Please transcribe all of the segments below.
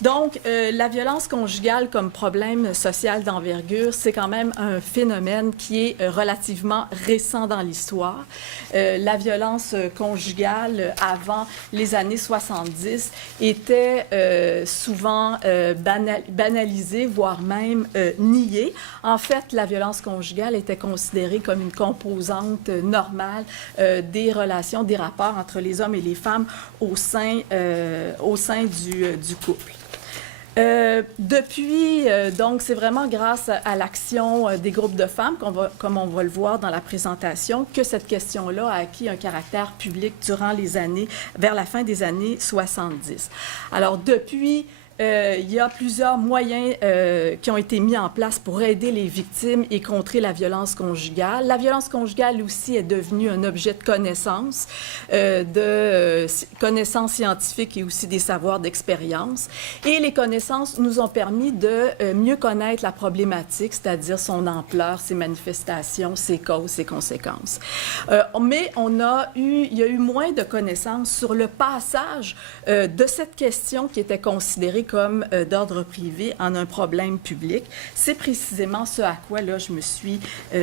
Donc, la violence conjugale comme problème social d'envergure, c'est quand même un phénomène qui est relativement récent dans l'histoire. La violence conjugale avant les années 70 était souvent banalisée, voire même niée. En fait, la violence conjugale était considérée comme une composante normale des relations, des rapports entre les hommes et les femmes au sein du couple. Donc, c'est vraiment grâce à l'action des groupes de femmes, comme on va le voir dans la présentation, que cette question-là a acquis un caractère public vers la fin des années 70. Alors, depuis, il y a plusieurs moyens qui ont été mis en place pour aider les victimes et contrer la violence conjugale. La violence conjugale aussi est devenue un objet de connaissance, connaissances scientifiques et aussi des savoirs d'expérience. Et les connaissances nous ont permis de mieux connaître la problématique, c'est-à-dire son ampleur, ses manifestations, ses causes, ses conséquences. Mais il y a eu moins de connaissances sur le passage de cette question qui était considérée comme d'ordre privé en un problème public. C'est précisément ce à quoi là, je me suis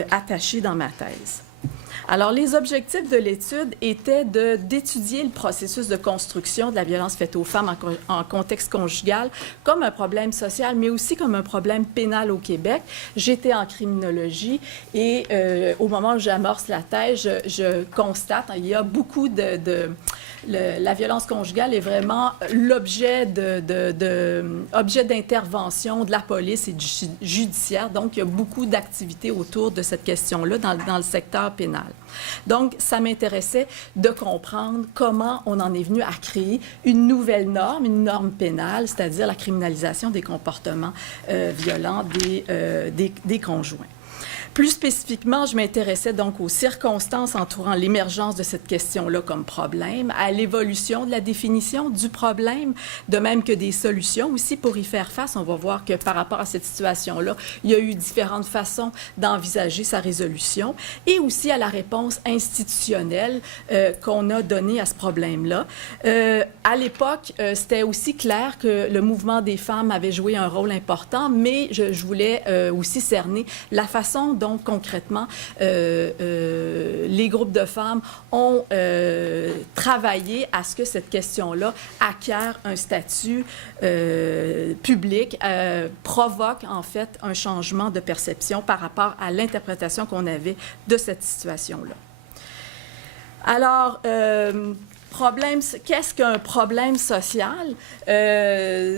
attachée dans ma thèse. Alors, les objectifs de l'étude étaient d'étudier le processus de construction de la violence faite aux femmes en contexte conjugal comme un problème social, mais aussi comme un problème pénal au Québec. J'étais en criminologie et au moment où j'amorce la thèse, je constate qu'il y a beaucoup la violence conjugale est vraiment l'objet d'intervention de la police et du judiciaire. Donc, il y a beaucoup d'activités autour de cette question-là dans le secteur pénal. Donc, ça m'intéressait de comprendre comment on en est venu à créer une nouvelle norme, une norme pénale, c'est-à-dire la criminalisation des comportements violents des conjoints. Plus spécifiquement, je m'intéressais donc aux circonstances entourant l'émergence de cette question-là comme problème, à l'évolution de la définition du problème, de même que des solutions aussi pour y faire face. On va voir que par rapport à cette situation-là, il y a eu différentes façons d'envisager sa résolution et aussi à la réponse institutionnelle qu'on a donnée à ce problème-là. À l'époque, c'était aussi clair que le mouvement des femmes avait joué un rôle important, mais je voulais aussi cerner la façon dont concrètement, les groupes de femmes ont travaillé à ce que cette question-là acquiert un statut public, provoque en fait un changement de perception par rapport à l'interprétation qu'on avait de cette situation-là. Alors, qu'est-ce qu'un problème social?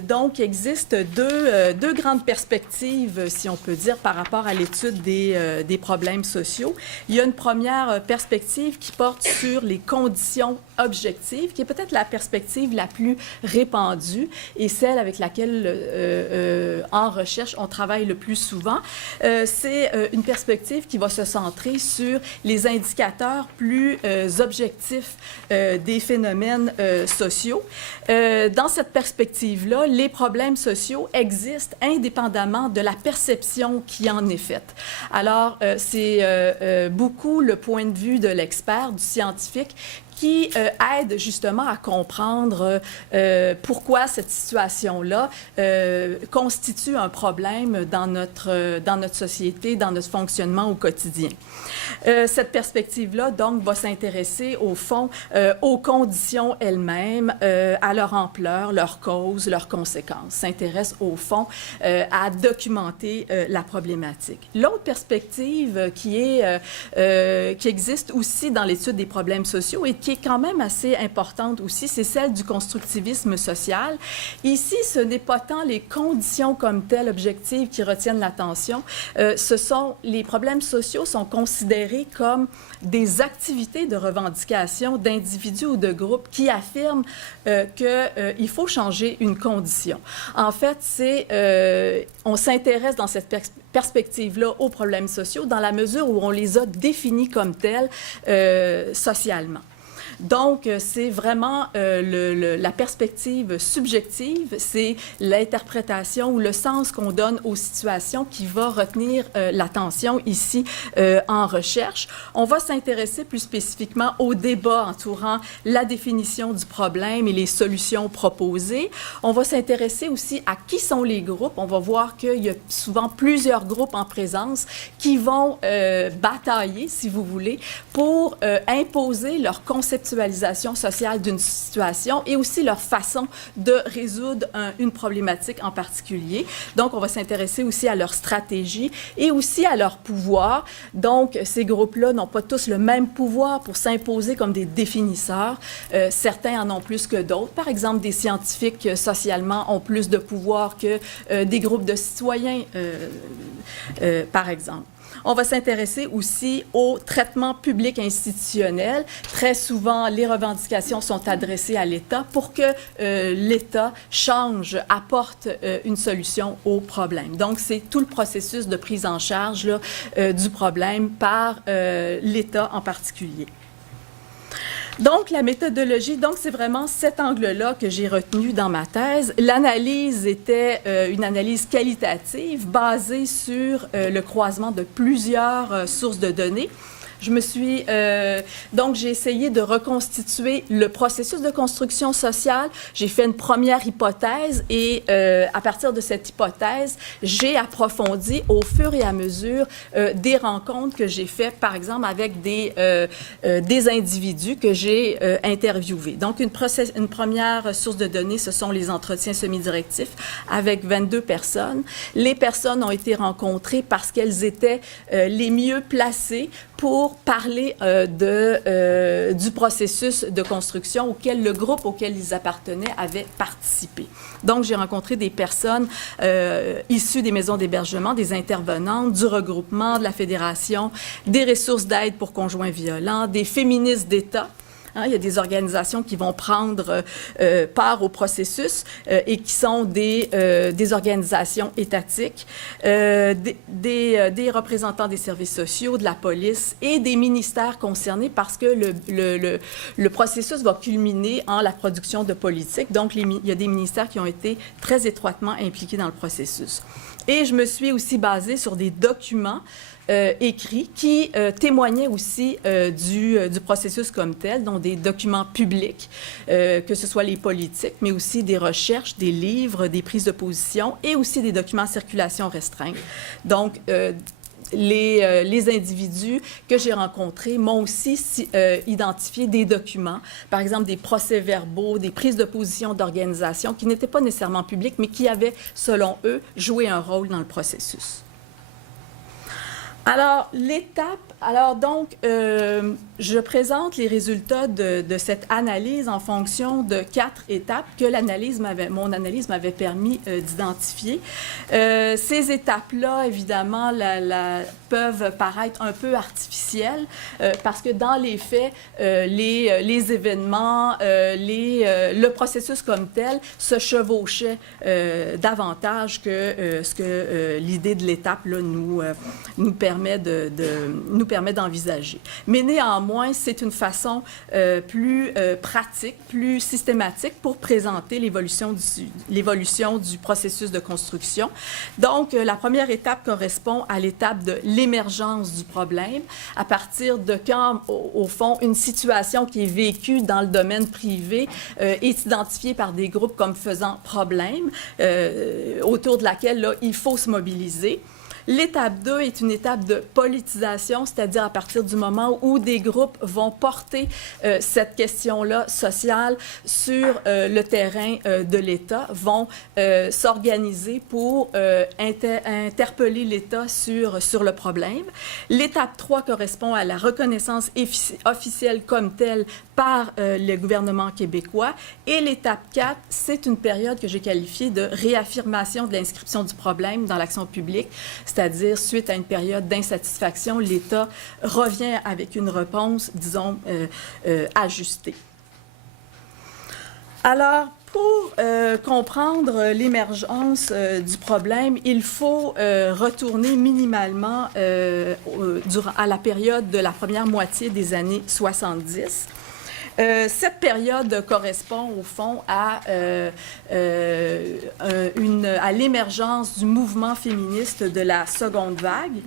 Donc, il existe deux grandes perspectives, si on peut dire, par rapport à l'étude des problèmes sociaux. Il y a une première perspective qui porte sur les conditions objectives, qui est peut-être la perspective la plus répandue et celle avec laquelle, en recherche, on travaille le plus souvent. C'est une perspective qui va se centrer sur les indicateurs plus objectifs des phénomènes sociaux. Dans cette perspective-là, les problèmes sociaux existent indépendamment de la perception qui en est faite. Alors, c'est beaucoup le point de vue de l'expert, du scientifique, qui aide justement à comprendre pourquoi cette situation-là constitue un problème dans notre société, dans notre fonctionnement au quotidien. Cette perspective-là, donc, va s'intéresser au fond aux conditions elles-mêmes, à leur ampleur, leurs causes, leurs conséquences. S'intéresse au fond à documenter la problématique. L'autre perspective qui existe aussi dans l'étude des problèmes sociaux et qui est quand même assez importante aussi, c'est celle du constructivisme social. Ici, ce n'est pas tant les conditions comme telles objectives qui retiennent l'attention. Les problèmes sociaux sont considérés comme des activités de revendication d'individus ou de groupes qui affirment qu'il faut changer une condition. En fait, on s'intéresse dans cette perspective-là aux problèmes sociaux dans la mesure où on les a définis comme tels socialement. Donc, c'est vraiment la perspective subjective, c'est l'interprétation ou le sens qu'on donne aux situations qui va retenir l'attention ici en recherche. On va s'intéresser plus spécifiquement au débat entourant la définition du problème et les solutions proposées. On va s'intéresser aussi à qui sont les groupes. On va voir qu'il y a souvent plusieurs groupes en présence qui vont batailler, si vous voulez, pour imposer leur conceptualisation sociale d'une situation et aussi leur façon de résoudre une problématique en particulier. Donc, on va s'intéresser aussi à leur stratégie et aussi à leur pouvoir. Donc, ces groupes-là n'ont pas tous le même pouvoir pour s'imposer comme des définisseurs. Certains en ont plus que d'autres. Par exemple, des scientifiques socialement ont plus de pouvoir que des groupes de citoyens, par exemple. On va s'intéresser aussi au traitement public institutionnel. Très souvent, les revendications sont adressées à l'État pour que l'État change, apporte une solution au problème. Donc, c'est tout le processus de prise en charge là, du problème par l'État en particulier. Donc, la méthodologie, donc c'est vraiment cet angle-là que j'ai retenu dans ma thèse. L'analyse était une analyse qualitative basée sur le croisement de plusieurs sources de données. Je me suis... donc, j'ai essayé de reconstituer le processus de construction sociale. J'ai fait une première hypothèse et à partir de cette hypothèse, j'ai approfondi au fur et à mesure des rencontres que j'ai faites, par exemple, avec des individus que j'ai interviewés. Donc, une première source de données, ce sont les entretiens semi-directifs avec 22 personnes. Les personnes ont été rencontrées parce qu'elles étaient les mieux placées pour parler du processus de construction auquel le groupe auquel ils appartenaient avait participé. Donc, j'ai rencontré des personnes issues des maisons d'hébergement, des intervenantes, du regroupement, de la Fédération, des ressources d'aide pour conjoints violents, des féministes d'État. Il y a des organisations qui vont prendre part au processus et qui sont des organisations étatiques, des représentants des services sociaux, de la police et des ministères concernés parce que le processus va culminer en la production de politiques. Donc, il y a des ministères qui ont été très étroitement impliqués dans le processus. Et je me suis aussi basée sur des documents écrits qui témoignaient aussi du processus comme tel, dont des documents publics, que ce soit les politiques, mais aussi des recherches, des livres, des prises de position et aussi des documents en circulation restreinte. Donc, les individus que j'ai rencontrés m'ont aussi identifié des documents, par exemple des procès-verbaux, des prises de position d'organisations qui n'étaient pas nécessairement publiques, mais qui avaient, selon eux, joué un rôle dans le processus. Alors, donc, je présente les résultats de cette analyse en fonction de 4 étapes que mon analyse m'avait permis d'identifier. Ces étapes-là, évidemment, peuvent paraître un peu artificielles parce que dans les faits, les événements, le processus comme tel se chevauchait davantage que ce que l'idée de l'étape nous permet d'envisager. Mais néanmoins, c'est une façon plus pratique, plus systématique pour présenter l'évolution du processus de construction. Donc, la première étape correspond à l'étape de l'émergence du problème, à partir de quand, au fond, une situation qui est vécue dans le domaine privé est identifiée par des groupes comme faisant problème, autour de laquelle là, il faut se mobiliser. L'étape 2 est une étape de politisation, c'est-à-dire à partir du moment où des groupes vont porter cette question-là sociale sur le terrain de l'État, vont s'organiser pour interpeller l'État sur le problème. L'étape 3 correspond à la reconnaissance officielle comme telle par le gouvernement québécois. Et l'étape 4, c'est une période que j'ai qualifiée de réaffirmation de l'inscription du problème dans l'action publique, c'est-à-dire suite à une période d'insatisfaction, l'État revient avec une réponse, disons, ajustée. Alors, pour comprendre l'émergence du problème, il faut retourner minimalement à la période de la première moitié des années 70. Cette période correspond au fond à l'émergence du mouvement féministe de la seconde vague.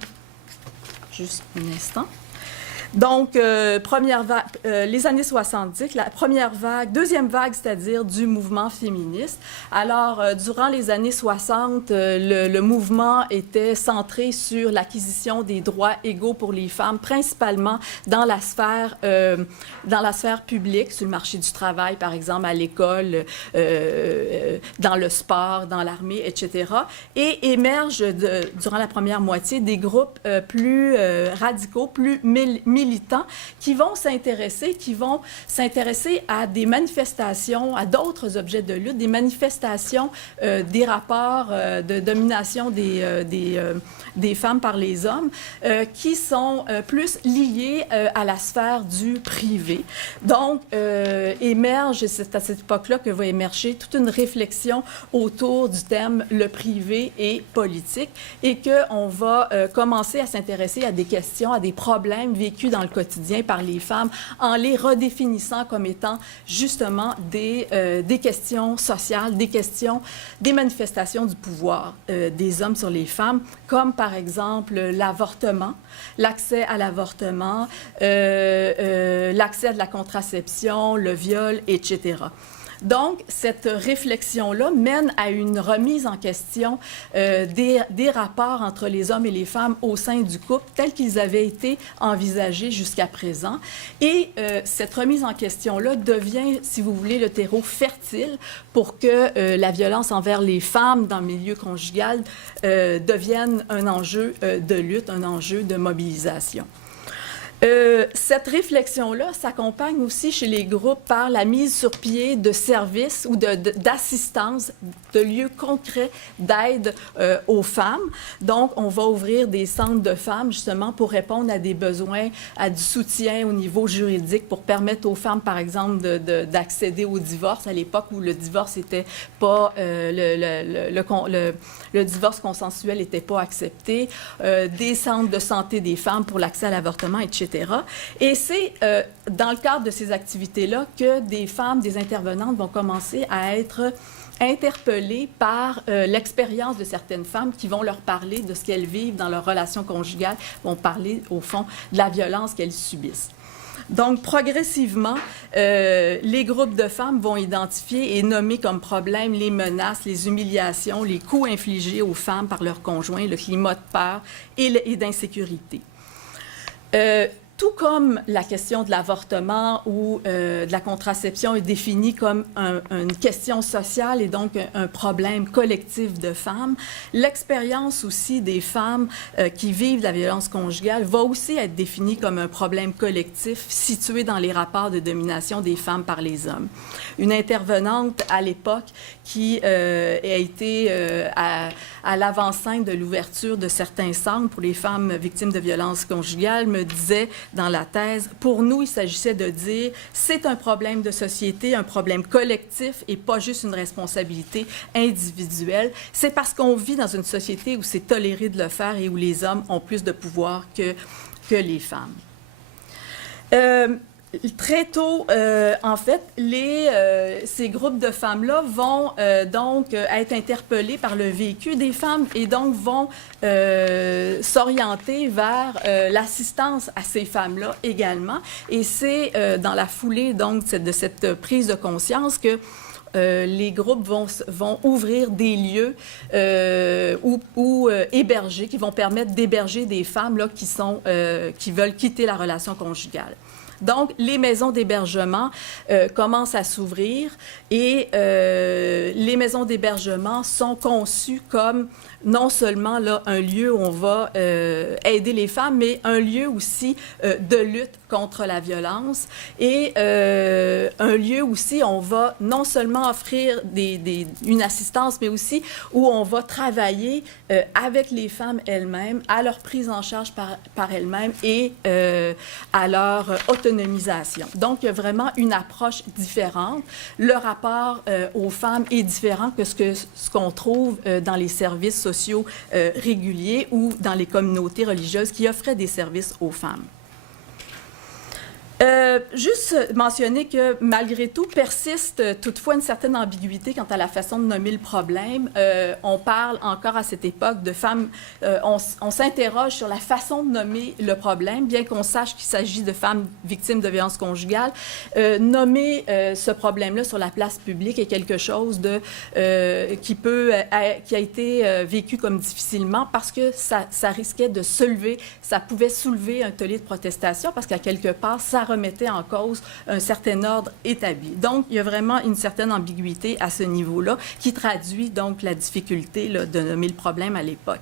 Juste un instant. Donc, première vague, les années 70, la première vague, deuxième vague, c'est-à-dire du mouvement féministe. Alors, durant les années 60, le mouvement était centré sur l'acquisition des droits égaux pour les femmes, principalement dans la sphère publique, sur le marché du travail, par exemple, à l'école, dans le sport, dans l'armée, etc. Et émergent, durant la première moitié, des groupes plus radicaux, plus militants qui vont s'intéresser à des manifestations, à d'autres objets de lutte, des manifestations des rapports de domination des femmes par les hommes qui sont plus liés à la sphère du privé. Donc, émerge, c'est à cette époque-là que va émerger toute une réflexion autour du thème le privé et politique et qu'on va commencer à s'intéresser à des questions, à des problèmes vécus dans le quotidien par les femmes en les redéfinissant comme étant justement des questions sociales, des manifestations du pouvoir des hommes sur les femmes, comme par exemple l'avortement, l'accès à l'avortement, l'accès à de la contraception, le viol, etc. Donc, cette réflexion-là mène à une remise en question des rapports entre les hommes et les femmes au sein du couple tels qu'ils avaient été envisagés jusqu'à présent. Et cette remise en question-là devient, si vous voulez, le terreau fertile pour que la violence envers les femmes dans le milieu conjugal devienne un enjeu de lutte, un enjeu de mobilisation. Cette réflexion-là s'accompagne aussi chez les groupes par la mise sur pied de services ou d'assistance, de lieux concrets d'aide aux femmes. Donc, on va ouvrir des centres de femmes justement pour répondre à des besoins, à du soutien au niveau juridique pour permettre aux femmes, par exemple, d'accéder au divorce à l'époque où le divorce n'était pas, le divorce consensuel n'était pas accepté, des centres de santé des femmes pour l'accès à l'avortement, etc. Et c'est dans le cadre de ces activités-là que des femmes, des intervenantes vont commencer à être interpellées par l'expérience de certaines femmes qui vont leur parler de ce qu'elles vivent dans leur relation conjugale, vont parler, au fond, de la violence qu'elles subissent. Donc, progressivement, les groupes de femmes vont identifier et nommer comme problème les menaces, les humiliations, les coups infligés aux femmes par leurs conjoints, le climat de peur et d'insécurité. Tout comme la question de l'avortement ou de la contraception est définie comme une question sociale et donc un problème collectif de femmes, l'expérience aussi des femmes qui vivent la violence conjugale va aussi être définie comme un problème collectif situé dans les rapports de domination des femmes par les hommes. Une intervenante à l'époque qui a été à l'avant-scène de l'ouverture de certains centres pour les femmes victimes de violences conjugales me disait dans la thèse, pour nous, il s'agissait de dire c'est un problème de société, un problème collectif et pas juste une responsabilité individuelle. C'est parce qu'on vit dans une société où c'est toléré de le faire et où les hommes ont plus de pouvoir que les femmes. Très tôt, en fait, ces groupes de femmes-là vont donc être interpellés par le vécu des femmes et donc vont s'orienter vers l'assistance à ces femmes-là également. Et c'est dans la foulée donc de cette prise de conscience que les groupes vont ouvrir des lieux ou héberger, qui vont permettre d'héberger des femmes là, qui veulent quitter la relation conjugale. Donc, les maisons d'hébergement commencent à s'ouvrir et les maisons d'hébergement sont conçues comme non seulement là, un lieu où on va aider les femmes, mais un lieu aussi de lutte contre la violence et un lieu aussi où on va non seulement offrir une assistance, mais aussi où on va travailler avec les femmes elles-mêmes, à leur prise en charge par elles-mêmes et à leur autonomisation. Donc, il y a vraiment une approche différente. Le rapport aux femmes est différent que ce qu'on trouve dans les services sociaux réguliers ou dans les communautés religieuses qui offraient des services aux femmes. Juste mentionner que malgré tout persiste toutefois une certaine ambiguïté quant à la façon de nommer le problème. On parle encore à cette époque de femmes, on s'interroge sur la façon de nommer le problème, bien qu'on sache qu'il s'agit de femmes victimes de violences conjugales. Nommer ce problème-là sur la place publique est quelque chose qui a été vécu comme difficilement parce que ça risquait de ça pouvait soulever un tollé de protestation parce qu'à quelque part, ça remettait en cause un certain ordre établi. Donc, il y a vraiment une certaine ambiguïté à ce niveau-là qui traduit donc la difficulté là, de nommer le problème à l'époque.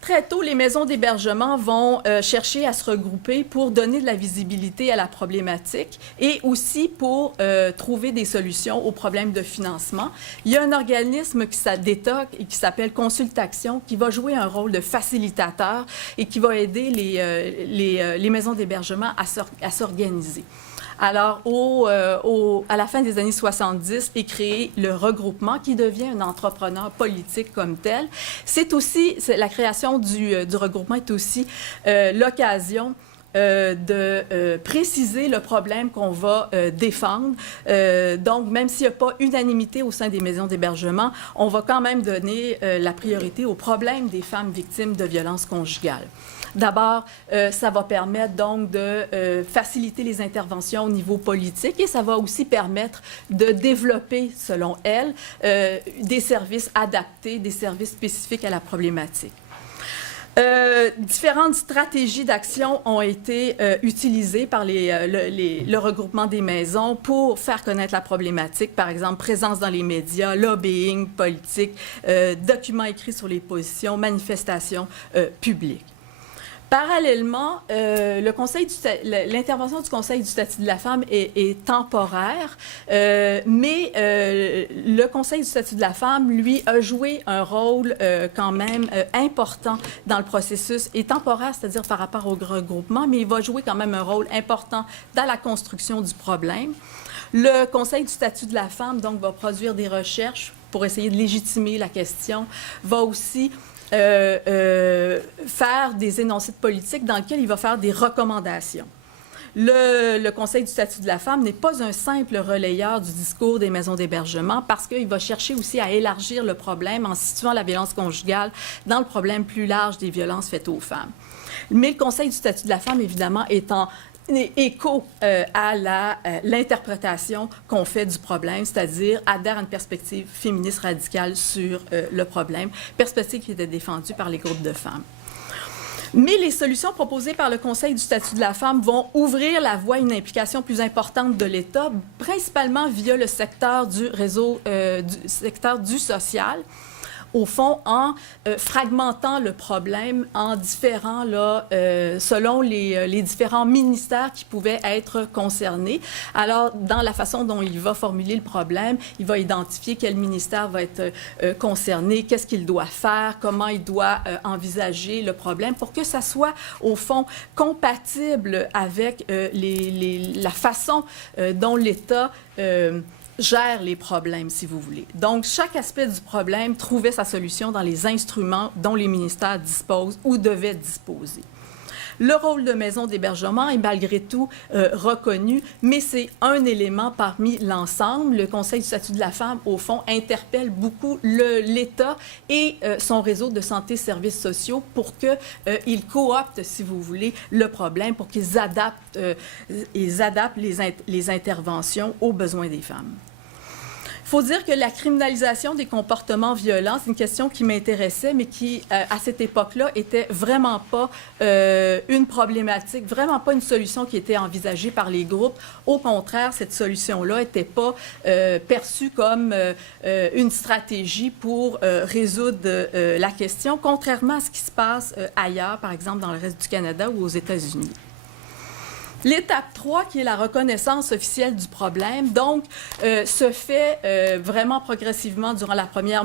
Très tôt, les maisons d'hébergement vont chercher à se regrouper pour donner de la visibilité à la problématique et aussi pour trouver des solutions aux problèmes de financement. Il y a un organisme d'État qui s'appelle Consultation qui va jouer un rôle de facilitateur et qui va aider les maisons d'hébergement à s'organiser. Alors, à la fin des années 70, est créé le regroupement qui devient un entrepreneur politique comme tel. La création du regroupement est aussi l'occasion de préciser le problème qu'on va défendre. Donc, même s'il n'y a pas unanimité au sein des maisons d'hébergement, on va quand même donner la priorité aux problèmes des femmes victimes de violences conjugales. D'abord, ça va permettre donc de faciliter les interventions au niveau politique et ça va aussi permettre de développer, selon elle, des services adaptés, des services spécifiques à la problématique. Différentes stratégies d'action ont été utilisées par le regroupement des maisons pour faire connaître la problématique, par exemple, présence dans les médias, lobbying politique, documents écrits sur les positions, manifestations publiques. Parallèlement, l'intervention du Conseil du statut de la femme est temporaire, mais le Conseil du statut de la femme, lui, a joué un rôle quand même important dans le processus, et temporaire, c'est-à-dire par rapport au regroupement, mais il va jouer quand même un rôle important dans la construction du problème. Le Conseil du statut de la femme, donc, va produire des recherches pour essayer de légitimer la question, va aussi faire des énoncés de politique dans lesquels il va faire des recommandations. Le Conseil du statut de la femme n'est pas un simple relayeur du discours des maisons d'hébergement parce qu'il va chercher aussi à élargir le problème en situant la violence conjugale dans le problème plus large des violences faites aux femmes. Mais le Conseil du statut de la femme, évidemment, est en écho à l'interprétation qu'on fait du problème, c'est-à-dire adhère à une perspective féministe radicale sur le problème, perspective qui était défendue par les groupes de femmes. Mais les solutions proposées par le Conseil du statut de la femme vont ouvrir la voie à une implication plus importante de l'État, principalement via le secteur du réseau, secteur du social, au fond, en fragmentant le problème en différents, selon les différents ministères qui pouvaient être concernés. Alors, dans la façon dont il va formuler le problème, il va identifier quel ministère va être concerné, qu'est-ce qu'il doit faire, comment il doit envisager le problème pour que ça soit, au fond, compatible avec la façon dont l'État gère les problèmes, si vous voulez. Donc, chaque aspect du problème trouvait sa solution dans les instruments dont les ministères disposent ou devaient disposer. Le rôle de maison d'hébergement est malgré tout reconnu, mais c'est un élément parmi l'ensemble. Le Conseil du statut de la femme, au fond, interpelle beaucoup l'État et son réseau de santé et services sociaux pour qu'ils cooptent, si vous voulez, le problème, pour qu'ils adaptent les interventions aux besoins des femmes. Il faut dire que la criminalisation des comportements violents, c'est une question qui m'intéressait, mais qui, à cette époque-là, était vraiment pas une problématique, vraiment pas une solution qui était envisagée par les groupes. Au contraire, cette solution-là n'était pas perçue comme une stratégie pour résoudre la question, contrairement à ce qui se passe ailleurs, par exemple dans le reste du Canada ou aux États-Unis. L'étape 3, qui est la reconnaissance officielle du problème, donc, se fait vraiment progressivement durant la première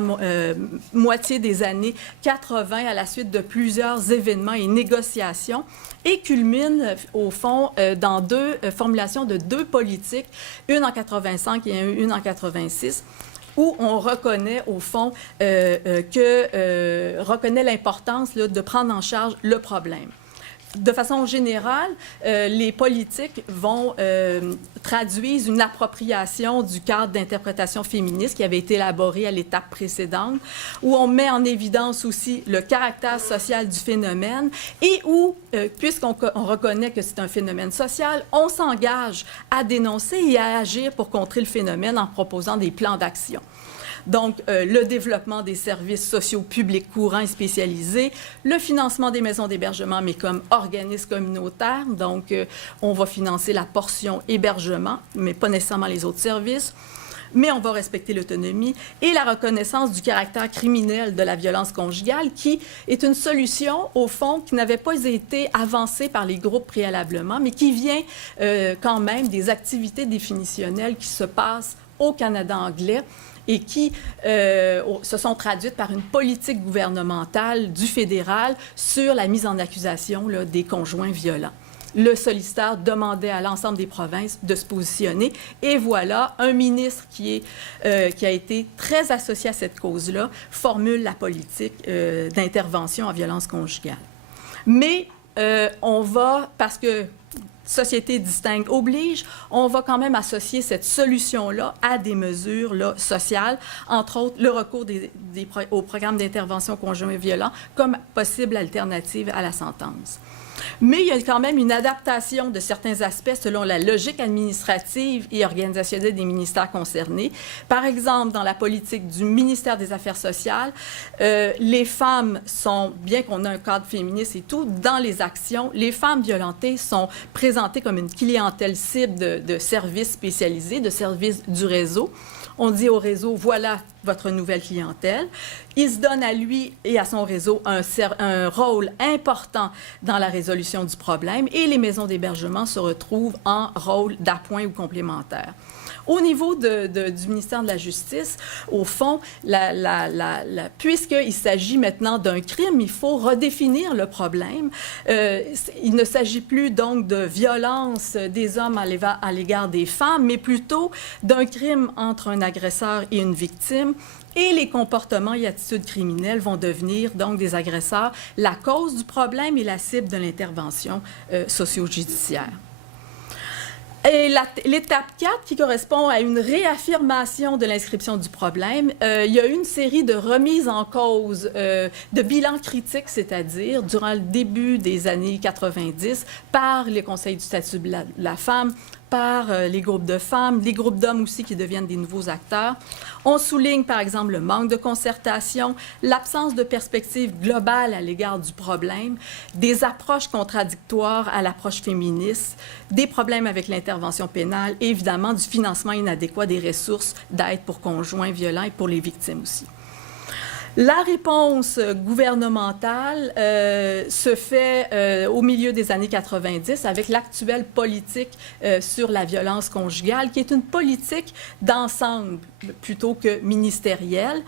moitié des années 80 à la suite de plusieurs événements et négociations et culmine, au fond, dans formulations de deux politiques, une en 85 et une en 86, où on reconnaît, au fond, reconnaît l'importance de prendre en charge le problème. de façon générale, les politiques traduisent une appropriation du cadre d'interprétation féministe qui avait été élaboré à l'étape précédente, où on met en évidence aussi le caractère social du phénomène et où, puisqu'on reconnaît que c'est un phénomène social, on s'engage à dénoncer et à agir pour contrer le phénomène en proposant des plans d'action. Donc, le développement des services sociaux publics courants et spécialisés, le financement des maisons d'hébergement, mais comme organisme communautaire. Donc, on va financer la portion hébergement, mais pas nécessairement les autres services. Mais on va respecter l'autonomie et la reconnaissance du caractère criminel de la violence conjugale, qui est une solution, au fond, qui n'avait pas été avancée par les groupes préalablement, mais qui vient quand même des activités définitionnelles qui se passent au Canada anglais et qui se sont traduites par une politique gouvernementale du fédéral sur la mise en accusation là, des conjoints violents. Le solliciteur demandait à l'ensemble des provinces de se positionner. Et voilà, un ministre qui a été très associé à cette cause-là formule la politique d'intervention en violence conjugale. Mais on va, parce que société distincte oblige, on va quand même associer cette solution-là à des mesures là, sociales, entre autres le recours au programme d'intervention conjoint violent comme possible alternative à la sentence. Mais il y a quand même une adaptation de certains aspects selon la logique administrative et organisationnelle des ministères concernés. Par exemple, dans la politique du ministère des Affaires sociales, les femmes sont, bien qu'on ait un cadre féministe et tout, dans les actions, les femmes violentées sont présentées comme une clientèle cible de services spécialisés, de services du réseau. On dit au réseau, voilà votre nouvelle clientèle. Il se donne à lui et à son réseau un rôle important dans la résolution du problème et les maisons d'hébergement se retrouvent en rôle d'appoint ou complémentaire. Au niveau du ministère de la Justice, au fond, puisqu'il s'agit maintenant d'un crime, il faut redéfinir le problème. Il ne s'agit plus donc de violence des hommes à l'égard des femmes, mais plutôt d'un crime entre un agresseur et une victime. Et les comportements et attitudes criminelles vont devenir donc des agresseurs la cause du problème et la cible de l'intervention socio-judiciaire. Et l'étape 4, qui correspond à une réaffirmation de l'inscription du problème, il y a eu une série de remises en cause, de bilans critiques, c'est-à-dire durant le début des années 90, par les conseils du statut de la femme, par les groupes de femmes, les groupes d'hommes aussi qui deviennent des nouveaux acteurs. On souligne, par exemple, le manque de concertation, l'absence de perspective globale à l'égard du problème, des approches contradictoires à l'approche féministe, des problèmes avec l'intervention pénale et évidemment du financement inadéquat des ressources d'aide pour conjoints violents et pour les victimes aussi. La réponse gouvernementale se fait au milieu des années 90 avec l'actuelle politique sur la violence conjugale, qui est une politique d'ensemble plutôt que ministérielle,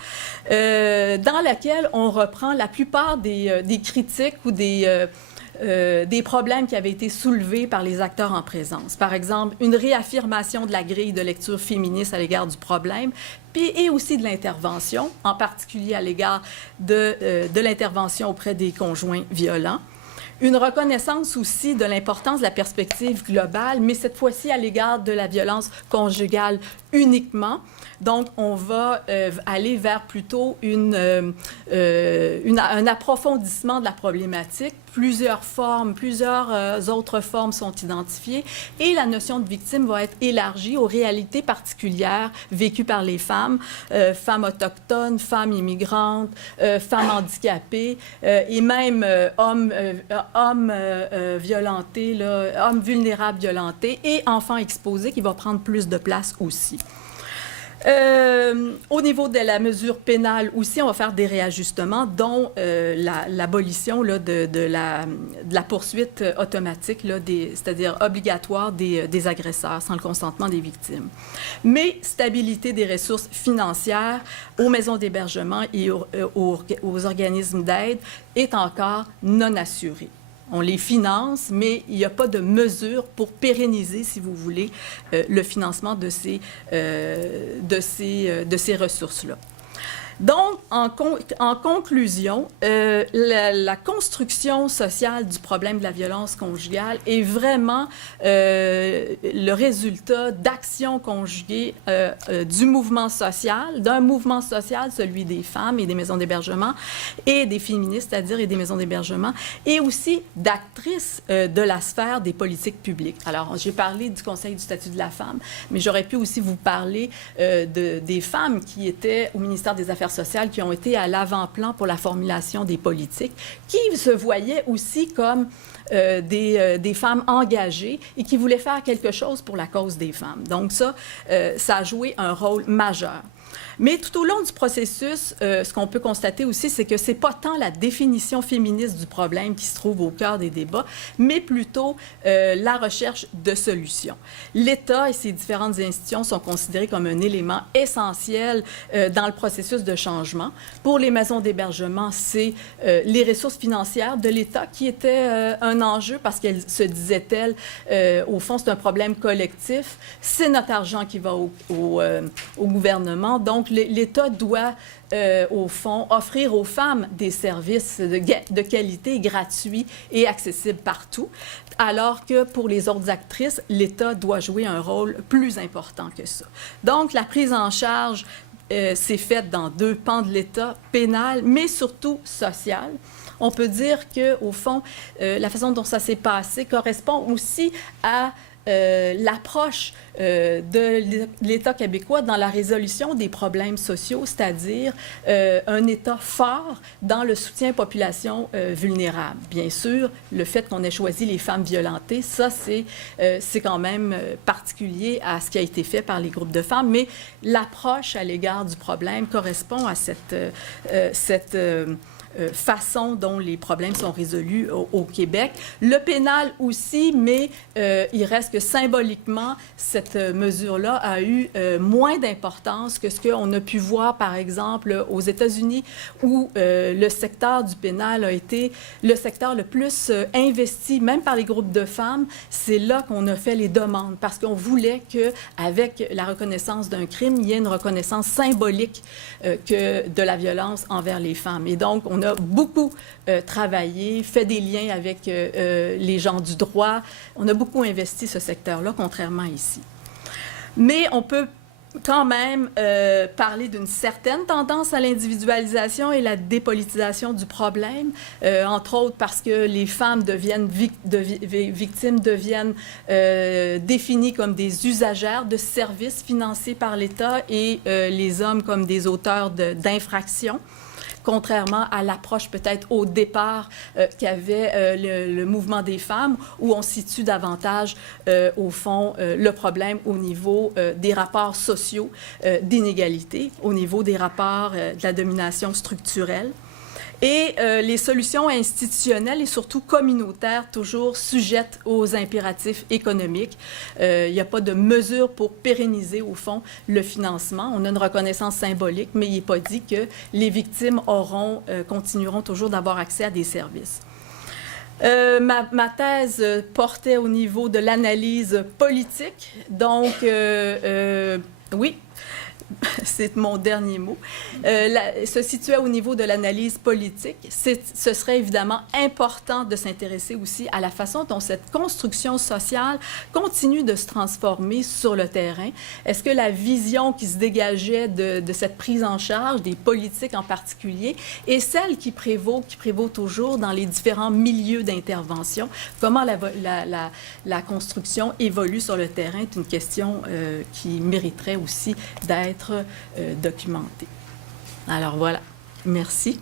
dans laquelle on reprend la plupart des critiques ou des problèmes qui avaient été soulevés par les acteurs en présence. Par exemple, une réaffirmation de la grille de lecture féministe à l'égard du problème, et aussi de l'intervention, en particulier à l'égard de l'intervention auprès des conjoints violents. Une reconnaissance aussi de l'importance de la perspective globale, mais cette fois-ci à l'égard de la violence conjugale uniquement. Donc, on va aller vers plutôt un approfondissement de la problématique. Plusieurs autres formes sont identifiées et la notion de victime va être élargie aux réalités particulières vécues par les femmes, femmes autochtones, femmes immigrantes, femmes handicapées et même hommes violentés, là, hommes vulnérables violentés et enfants exposés qui va prendre plus de place aussi. Au niveau de la mesure pénale aussi, on va faire des réajustements, dont l'abolition de la poursuite automatique, c'est-à-dire obligatoire des agresseurs sans le consentement des victimes. Mais stabilité des ressources financières aux maisons d'hébergement et aux organismes d'aide est encore non assurée. On les finance, mais il n'y a pas de mesure pour pérenniser, si vous voulez, le financement de ces ressources-là. Donc, en conclusion, la construction sociale du problème de la violence conjugale est vraiment le résultat d'actions conjuguées du mouvement social, d'un mouvement social, celui des femmes et des maisons d'hébergement, et des féministes, c'est-à-dire et des maisons d'hébergement, et aussi d'actrices de la sphère des politiques publiques. Alors, j'ai parlé du Conseil du statut de la femme, mais j'aurais pu aussi vous parler des femmes qui étaient au ministère des Affaires sociales, qui ont été à l'avant-plan pour la formulation des politiques, qui se voyaient aussi comme des femmes engagées et qui voulaient faire quelque chose pour la cause des femmes. Donc ça a joué un rôle majeur. Mais tout au long du processus, ce qu'on peut constater aussi, c'est que ce n'est pas tant la définition féministe du problème qui se trouve au cœur des débats, mais plutôt la recherche de solutions. L'État et ses différentes institutions sont considérés comme un élément essentiel dans le processus de changement. Pour les maisons d'hébergement, c'est les ressources financières de l'État qui étaient un enjeu parce qu'elles se disaient-elles, au fond, c'est un problème collectif, c'est notre argent qui va au gouvernement, donc l'État doit, au fond, offrir aux femmes des services de qualité, gratuits et accessibles partout, alors que pour les autres actrices, l'État doit jouer un rôle plus important que ça. Donc, la prise en charge s'est faite dans deux pans de l'État, pénal, mais surtout social. On peut dire qu'au fond, la façon dont ça s'est passé correspond aussi à l'approche de l'État québécois dans la résolution des problèmes sociaux, c'est-à-dire un État fort dans le soutien aux populations vulnérables. Bien sûr, le fait qu'on ait choisi les femmes violentées, ça, c'est quand même particulier à ce qui a été fait par les groupes de femmes, mais l'approche à l'égard du problème correspond à cette façon dont les problèmes sont résolus au Québec. Le pénal aussi, mais il reste que symboliquement, cette mesure-là a eu moins d'importance que ce qu'on a pu voir, par exemple, aux États-Unis, où le secteur du pénal a été le secteur le plus investi, même par les groupes de femmes. C'est là qu'on a fait les demandes, parce qu'on voulait qu'avec la reconnaissance d'un crime, il y ait une reconnaissance symbolique que de la violence envers les femmes. Et donc, on a beaucoup travaillé, fait des liens avec les gens du droit. On a beaucoup investi ce secteur-là, contrairement ici. Mais on peut quand même parler d'une certaine tendance à l'individualisation et la dépolitisation du problème, entre autres parce que les femmes deviennent victimes, deviennent définies comme des usagères de services financés par l'État et les hommes comme des auteurs d'infractions, contrairement à l'approche peut-être au départ qu'avait le mouvement des femmes, où on situe davantage, au fond, le problème au niveau des rapports sociaux d'inégalité, au niveau des rapports de la domination structurelle. Et les solutions institutionnelles et surtout communautaires, toujours sujettes aux impératifs économiques. Il n'y a pas de mesure pour pérenniser, au fond, le financement. On a une reconnaissance symbolique, mais il n'est pas dit que les victimes continueront toujours d'avoir accès à des services. Ma thèse portait au niveau de l'analyse politique. Donc, oui. C'est mon dernier mot, se situait au niveau de l'analyse politique. Ce serait évidemment important de s'intéresser aussi à la façon dont cette construction sociale continue de se transformer sur le terrain. Est-ce que la vision qui se dégageait de cette prise en charge, des politiques en particulier, est celle qui prévaut toujours dans les différents milieux d'intervention? Comment la construction évolue sur le terrain est une question qui mériterait aussi d'être documentée. Alors voilà, merci.